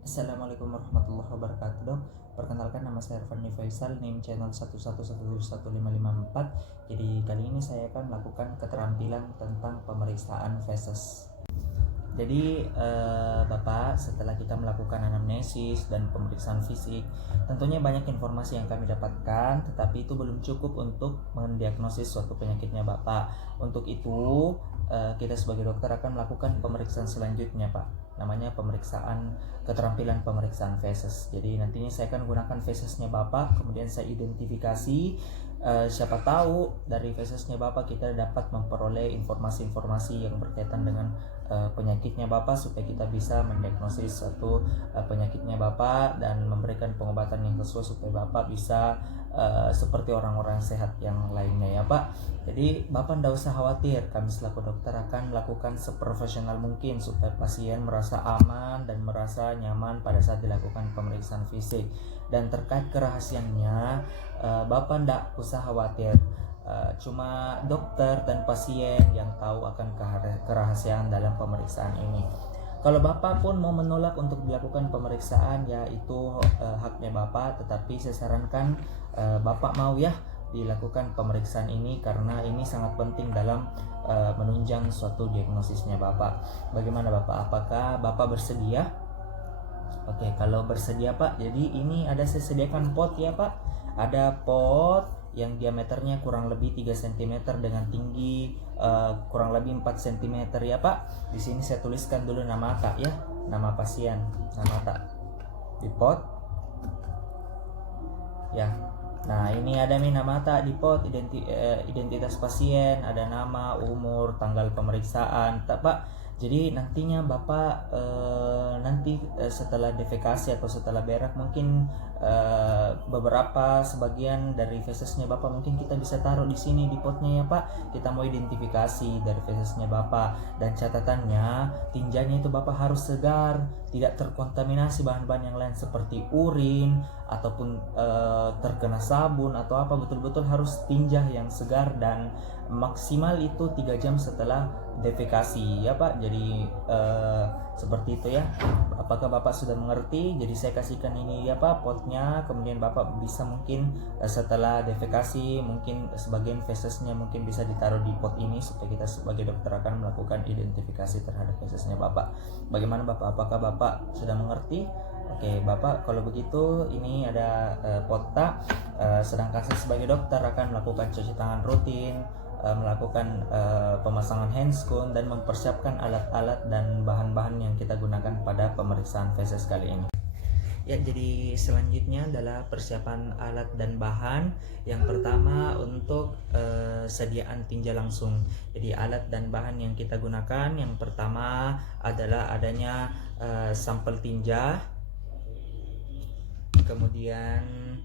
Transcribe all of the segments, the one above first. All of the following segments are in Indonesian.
Assalamualaikum warahmatullahi wabarakatuh, Dok. Perkenalkan, nama saya Irfan Faisal, name channel 1111554. Jadi kali ini saya akan melakukan keterampilan tentang pemeriksaan feses. Jadi Bapak, setelah kita melakukan anamnesis dan pemeriksaan fisik, tentunya banyak informasi yang kami dapatkan, tetapi itu belum cukup untuk mendiagnosis suatu penyakitnya Bapak. Untuk itu kita sebagai dokter akan melakukan pemeriksaan selanjutnya, Pak. Namanya pemeriksaan keterampilan pemeriksaan feses. Jadi nantinya saya akan gunakan fesesnya Bapak, kemudian saya identifikasi. Siapa tahu dari fesesnya Bapak kita dapat memperoleh informasi-informasi yang berkaitan dengan penyakitnya Bapak, supaya kita bisa mendiagnosis suatu penyakitnya Bapak dan memberikan pengobatan yang sesuai supaya Bapak bisa seperti orang-orang sehat yang lainnya ya Pak. Jadi Bapak tidak usah khawatir, kami selaku dokter akan melakukan seprofesional mungkin supaya pasien merasa aman dan merasa nyaman pada saat dilakukan pemeriksaan fisik. Dan terkait kerahasiaannya, Bapak tidak usah khawatir. Cuma dokter dan pasien yang tahu akan kerahasiaan dalam pemeriksaan ini. Kalau Bapak pun mau menolak untuk dilakukan pemeriksaan, ya itu haknya Bapak, tetapi saya sarankan Bapak mau ya dilakukan pemeriksaan ini karena ini sangat penting dalam menunjang suatu diagnosisnya Bapak. Bagaimana Bapak? Apakah Bapak bersedia? Oke, kalau bersedia Pak, jadi ini ada saya sediakan pot ya Pak. Ada pot yang diameternya kurang lebih 3 cm dengan tinggi kurang lebih 4 cm ya Pak. Di sini saya tuliskan dulu nama Kak ya, nama pasien, nama Kak di pot. Ya. Nah, ini ada nih nama Tak di pot, identitas pasien, ada nama, umur, tanggal pemeriksaan, tak Pak. Jadi nantinya Bapak nanti setelah defekasi atau setelah berak mungkin beberapa sebagian dari fesesnya Bapak mungkin kita bisa taruh di sini di potnya ya Pak. Kita mau identifikasi dari fesesnya Bapak, dan catatannya tinjanya itu Bapak harus segar, tidak terkontaminasi bahan-bahan yang lain seperti urin ataupun terkena sabun atau apa. Betul-betul harus tinja yang segar dan maksimal itu 3 jam setelah defekasi ya Pak. Jadi seperti itu ya. Apakah Bapak sudah mengerti? Jadi saya kasihkan ini ya Pak potnya, kemudian Bapak bisa mungkin setelah defekasi mungkin sebagian fesesnya mungkin bisa ditaruh di pot ini supaya kita sebagai dokter akan melakukan identifikasi terhadap fesesnya Bapak. Bagaimana Bapak? Apakah Bapak sudah mengerti? Oke Bapak, kalau begitu ini ada pota. Sedangkan saya sebagai dokter akan melakukan cuci tangan rutin, melakukan pemasangan handscoon dan mempersiapkan alat-alat dan bahan-bahan yang kita gunakan pada pemeriksaan feses kali ini. Ya, jadi selanjutnya adalah persiapan alat dan bahan. Yang pertama untuk sediaan tinja langsung. Jadi alat dan bahan yang kita gunakan, yang pertama adalah adanya sampel tinja, kemudian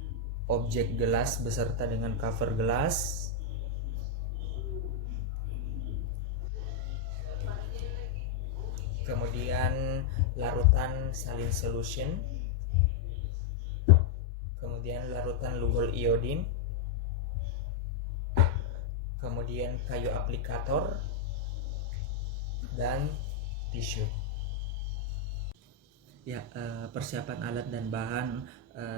objek gelas beserta dengan cover gelas, kemudian larutan saline solution, kemudian larutan lugol iodin, kemudian kayu aplikator, dan tisu. Ya, persiapan alat dan bahan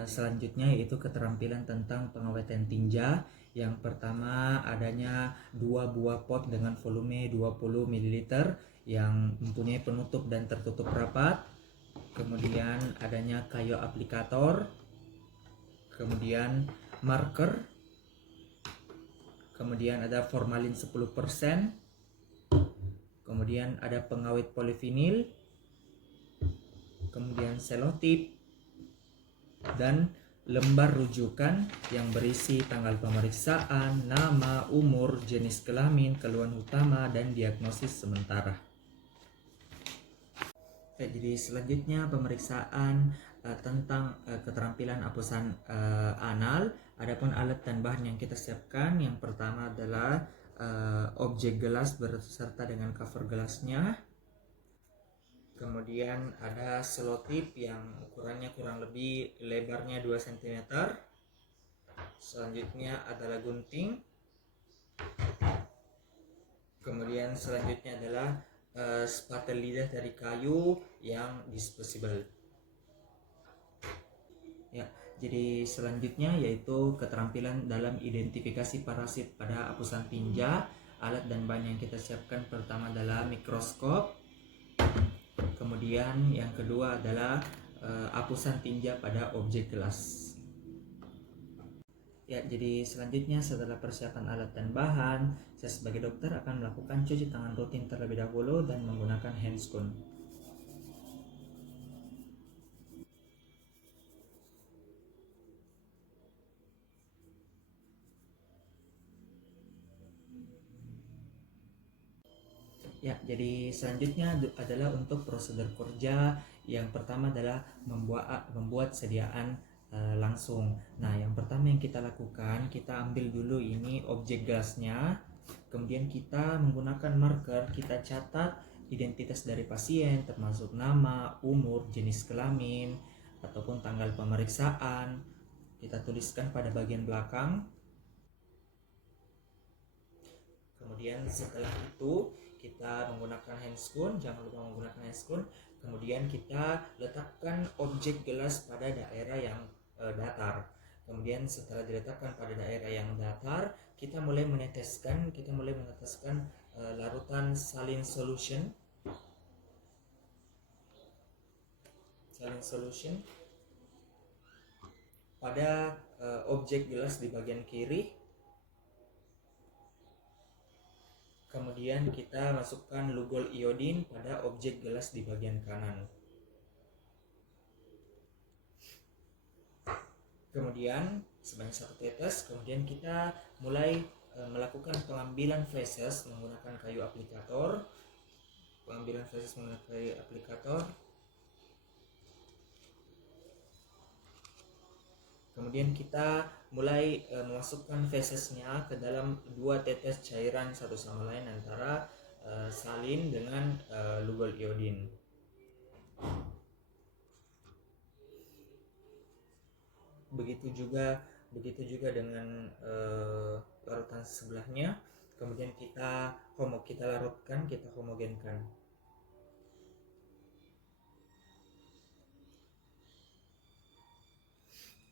selanjutnya yaitu keterampilan tentang pengawetan tinja. Yang pertama adanya 2 buah pot dengan volume 20 ml yang mempunyai penutup dan tertutup rapat. Kemudian adanya kayu aplikator, kemudian marker, kemudian ada formalin 10%, kemudian ada pengawet polivinil, kemudian selotip, dan lembar rujukan yang berisi tanggal pemeriksaan, nama, umur, jenis kelamin, keluhan utama, dan diagnosis sementara. Oke, jadi selanjutnya pemeriksaan tentang keterampilan apusan anal. Adapun alat dan bahan yang kita siapkan, yang pertama adalah objek gelas beserta dengan cover gelasnya. Kemudian ada selotip yang ukurannya kurang lebih lebarnya 2 cm. Selanjutnya adalah gunting. Kemudian selanjutnya adalah spatel lidah dari kayu yang disposable. Ya, jadi selanjutnya yaitu keterampilan dalam identifikasi parasit pada apusan tinja. Alat dan bahan yang kita siapkan pertama adalah mikroskop, kemudian yang kedua adalah apusan tinja pada objek gelas. Ya, jadi selanjutnya setelah persiapan alat dan bahan, saya sebagai dokter akan melakukan cuci tangan rutin terlebih dahulu dan menggunakan handscoon. Ya, jadi selanjutnya adalah untuk prosedur kerja. Yang pertama adalah membuat sediaan langsung. Nah, yang pertama yang kita lakukan, kita ambil dulu ini objek gasnya. Kemudian kita menggunakan marker, kita catat identitas dari pasien termasuk nama, umur, jenis kelamin, ataupun tanggal pemeriksaan. Kita tuliskan pada bagian belakang. Kemudian setelah itu kita menggunakan handscoon, jangan lupa menggunakan handscoon. Kemudian kita letakkan objek gelas pada daerah yang datar. Kemudian setelah diletakkan pada daerah yang datar, kita mulai meneteskan larutan saline solution pada objek gelas di bagian kiri. Kemudian kita masukkan lugol iodin pada objek gelas di bagian kanan. Kemudian sebanyak 1 tetes. Kemudian kita mulai melakukan pengambilan feses menggunakan kayu aplikator. Kemudian kita mulai memasukkan fesesnya ke dalam 2 tetes cairan satu sama lain antara salin dengan lugol iodin. Begitu juga dengan larutan sebelahnya. Kemudian kita larutkan, kita homogenkan.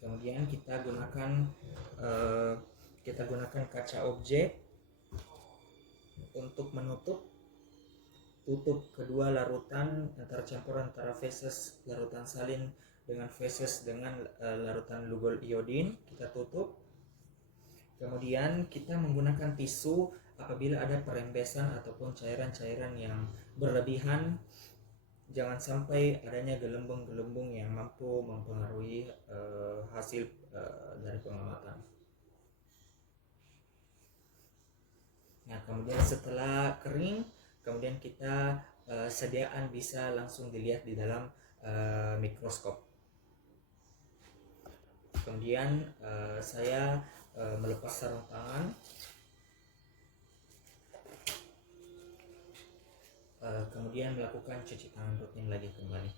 Kemudian kita gunakan kaca objek untuk tutup kedua larutan antara feses larutan salin dengan feses dengan larutan lugol iodin. Kita tutup. Kemudian kita menggunakan tisu apabila ada perembesan ataupun cairan-cairan yang berlebihan. Jangan sampai adanya gelembung-gelembung yang mampu mempengaruhi hasil dari pengamatan. Nah, kemudian setelah kering, kemudian kita sediaan bisa langsung dilihat di dalam mikroskop. Kemudian saya melepas sarung tangan. Kemudian melakukan cuci tangan rutin lagi kembali.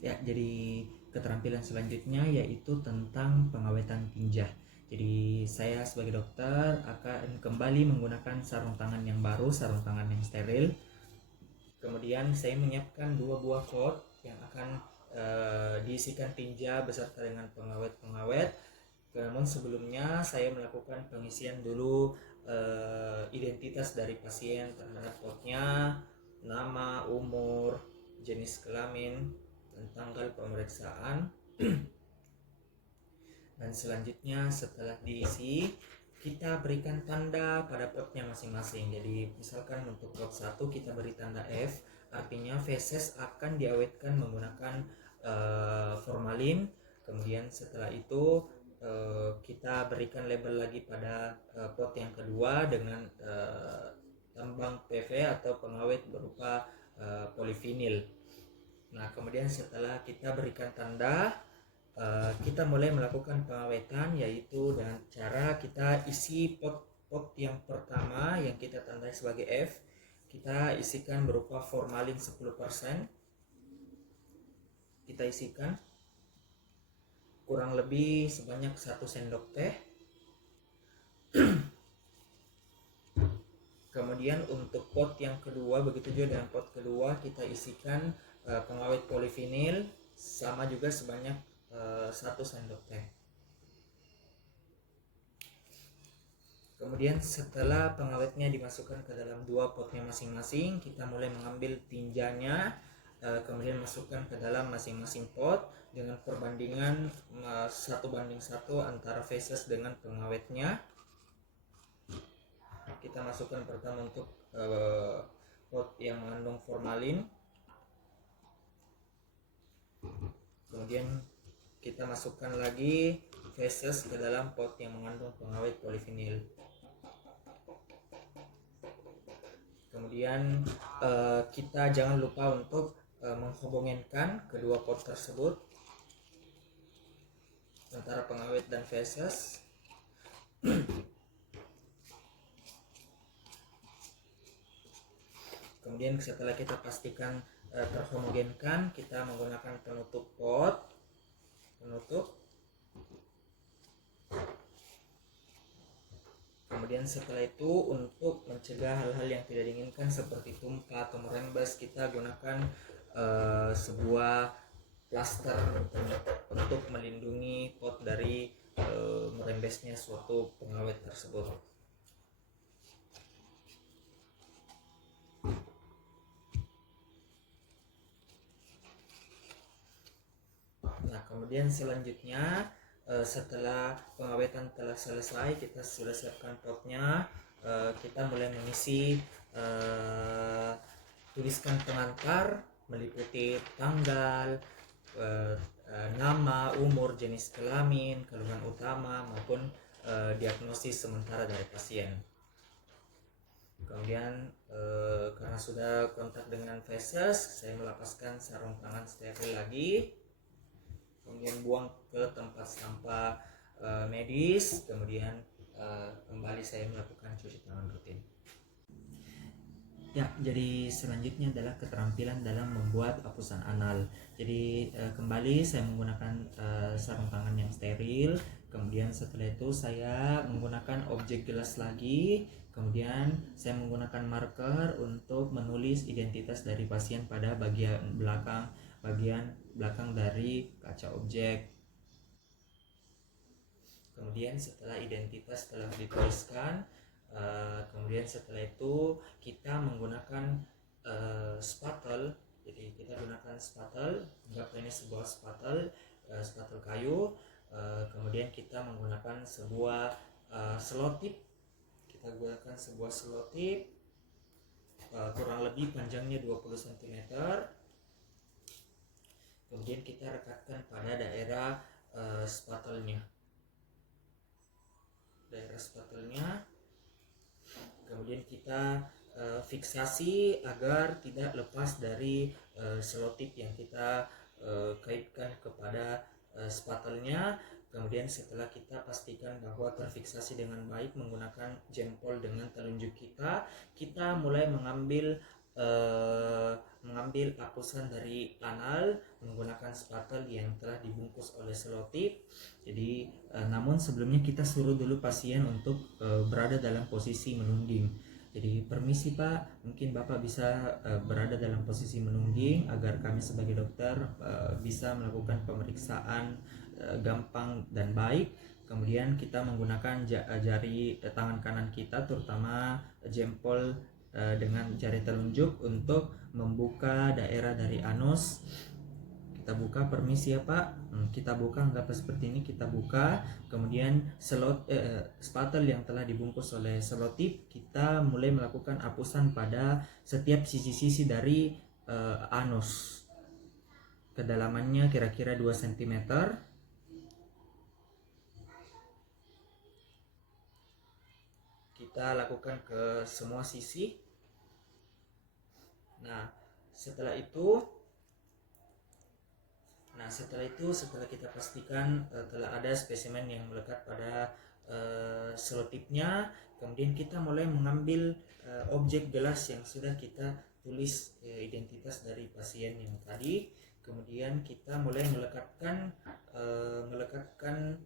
Ya, jadi keterampilan selanjutnya yaitu tentang pengawetan tinja. Jadi saya sebagai dokter akan kembali menggunakan sarung tangan yang baru, sarung tangan yang steril. Kemudian saya menyiapkan 2 buah pot yang akan diisikan tinja beserta dengan pengawet-pengawet. Namun sebelumnya saya melakukan pengisian dulu identitas dari pasien terhadap potnya, nama, umur, jenis kelamin, dan tanggal pemeriksaan. Dan selanjutnya setelah diisi, kita berikan tanda pada potnya masing-masing. Jadi misalkan untuk pot 1 kita beri tanda F, artinya feses akan diawetkan menggunakan formalin. Kemudian setelah itu kita berikan label lagi pada pot yang kedua dengan tambang PV atau pengawet berupa polivinil. Nah, kemudian setelah kita berikan tanda, kita mulai melakukan pengawetan, yaitu dengan cara kita isi pot yang pertama yang kita tandai sebagai F, kita isikan berupa formalin 10%. Kita isikan kurang lebih sebanyak 1 sendok teh. Kemudian untuk pot yang kedua, begitu juga dengan pot kedua, kita isikan pengawet polivinil sama juga sebanyak 1 sendok teh. Kemudian setelah pengawetnya dimasukkan ke dalam 2 potnya masing-masing, kita mulai mengambil tinjanya, kemudian masukkan ke dalam masing-masing pot dengan perbandingan 1:1 antara feses dengan pengawetnya. Kita masukkan pertama untuk pot yang mengandung formalin, kemudian kita masukkan lagi feses ke dalam pot yang mengandung pengawet polivinil. Kemudian kita jangan lupa untuk menghomogenkan kedua pot tersebut antara pengawet dan feses. Kemudian setelah kita pastikan terhomogenkan, kita menggunakan penutup pot, Kemudian setelah itu untuk mencegah hal-hal yang tidak diinginkan seperti tumpah atau merembes, kita gunakan sebuah plaster untuk melindungi pot dari merembesnya suatu pengawet tersebut. Nah, kemudian selanjutnya setelah pengawetan telah selesai, kita sudah siapkan potnya, kita mulai mengisi tuliskan pengantar meliputi tanggal, nama, umur, jenis kelamin, keluhan utama maupun diagnosis sementara dari pasien. Kemudian karena sudah kontak dengan feses, saya melepaskan sarung tangan steril lagi, kemudian buang ke tempat sampah medis, kemudian kembali saya melakukan cuci tangan rutin. Ya, jadi selanjutnya adalah keterampilan dalam membuat hapusan anal. Jadi kembali saya menggunakan sarung tangan yang steril, kemudian setelah itu saya menggunakan objek gelas lagi, kemudian saya menggunakan marker untuk menulis identitas dari pasien pada bagian belakang dari kaca objek. Kemudian setelah identitas telah dituliskan, kemudian setelah itu kita menggunakan spatule. Jadi kita gunakan spatule, anggap ini sebuah spatule kayu. Kemudian kita menggunakan sebuah selotip. Kita gunakan sebuah selotip kurang lebih panjangnya 20 cm. Kemudian kita rekatkan pada daerah spatulnya. Kemudian kita fiksasi agar tidak lepas dari selotip yang kita kaitkan kepada spatulnya. Kemudian setelah kita pastikan bahwa terfiksasi dengan baik menggunakan jempol dengan telunjuk kita mulai mengambil hapusan dari anal menggunakan spatule yang telah dibungkus oleh selotip. Jadi namun sebelumnya kita suruh dulu pasien untuk berada dalam posisi menungging. Jadi permisi Pak, mungkin Bapak bisa berada dalam posisi menungging agar kami sebagai dokter bisa melakukan pemeriksaan gampang dan baik. Kemudian kita menggunakan jari tangan kanan kita, terutama jempol dengan jari telunjuk untuk membuka daerah dari anus. Kita buka, permisi ya Pak, kita buka, anggap seperti ini, kita buka. Kemudian spatule yang telah dibungkus oleh selotip, kita mulai melakukan hapusan pada setiap sisi-sisi dari anus. Kedalamannya kira-kira 2 cm. Kita lakukan ke semua sisi. Nah, setelah kita pastikan telah ada spesimen yang melekat pada selotipnya, kemudian kita mulai mengambil objek gelas yang sudah kita tulis identitas dari pasien yang tadi. Kemudian kita mulai melekatkan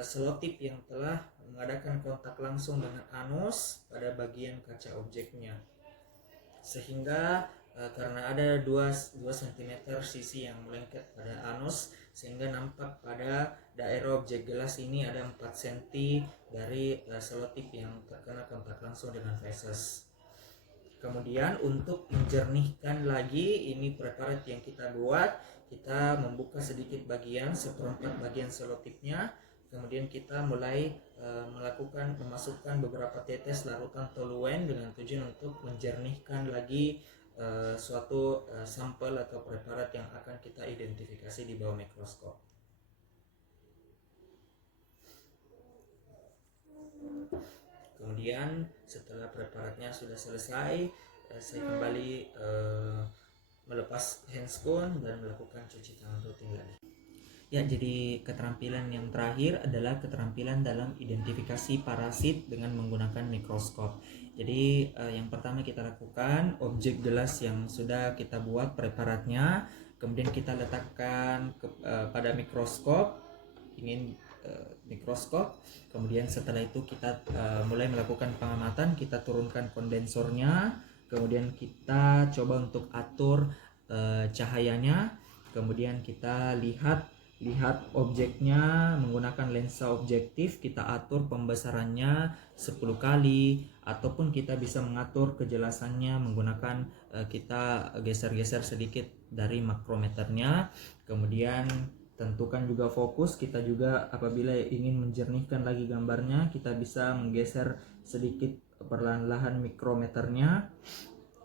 selotip yang telah mengadakan kontak langsung dengan anus pada bagian kaca objeknya, sehingga karena ada 2 cm sisi yang melengket pada anus, sehingga nampak pada daerah objek gelas ini ada 4 cm dari selotip yang terkena kontak langsung dengan feses. Kemudian untuk menjernihkan lagi ini preparat yang kita buat, kita membuka sedikit bagian, seperempat bagian selotipnya. Kemudian kita mulai memasukkan beberapa tetes larutan toluen dengan tujuan untuk menjernihkan lagi suatu sampel atau preparat yang akan kita identifikasi di bawah mikroskop. Kemudian setelah preparatnya sudah selesai, saya kembali melepas handscoon dan melakukan cuci tangan rutin lagi. Ya, jadi keterampilan yang terakhir adalah keterampilan dalam identifikasi parasit dengan menggunakan mikroskop. Jadi yang pertama kita lakukan objek gelas yang sudah kita buat preparatnya, kemudian kita letakkan pada mikroskop, mikroskop. Kemudian setelah itu kita mulai melakukan pengamatan, kita turunkan kondensornya, kemudian kita coba untuk atur cahayanya, kemudian kita lihat objeknya menggunakan lensa objektif, kita atur pembesarannya 10 kali, ataupun kita bisa mengatur kejelasannya menggunakan kita geser-geser sedikit dari makrometernya. Kemudian tentukan juga fokus, kita juga apabila ingin menjernihkan lagi gambarnya, kita bisa menggeser sedikit perlahan-lahan mikrometernya.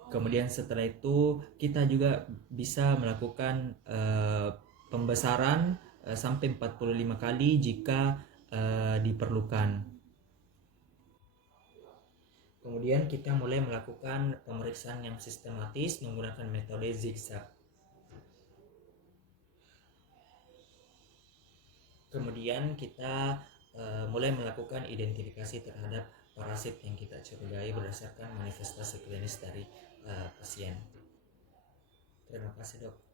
Kemudian setelah itu kita juga bisa melakukan pembesaran sampai 45 kali jika diperlukan. Kemudian kita mulai melakukan pemeriksaan yang sistematis menggunakan metode zigzag. Kemudian kita mulai melakukan identifikasi terhadap parasit yang kita curigai berdasarkan manifestasi klinis dari pasien. Terima kasih, Dok.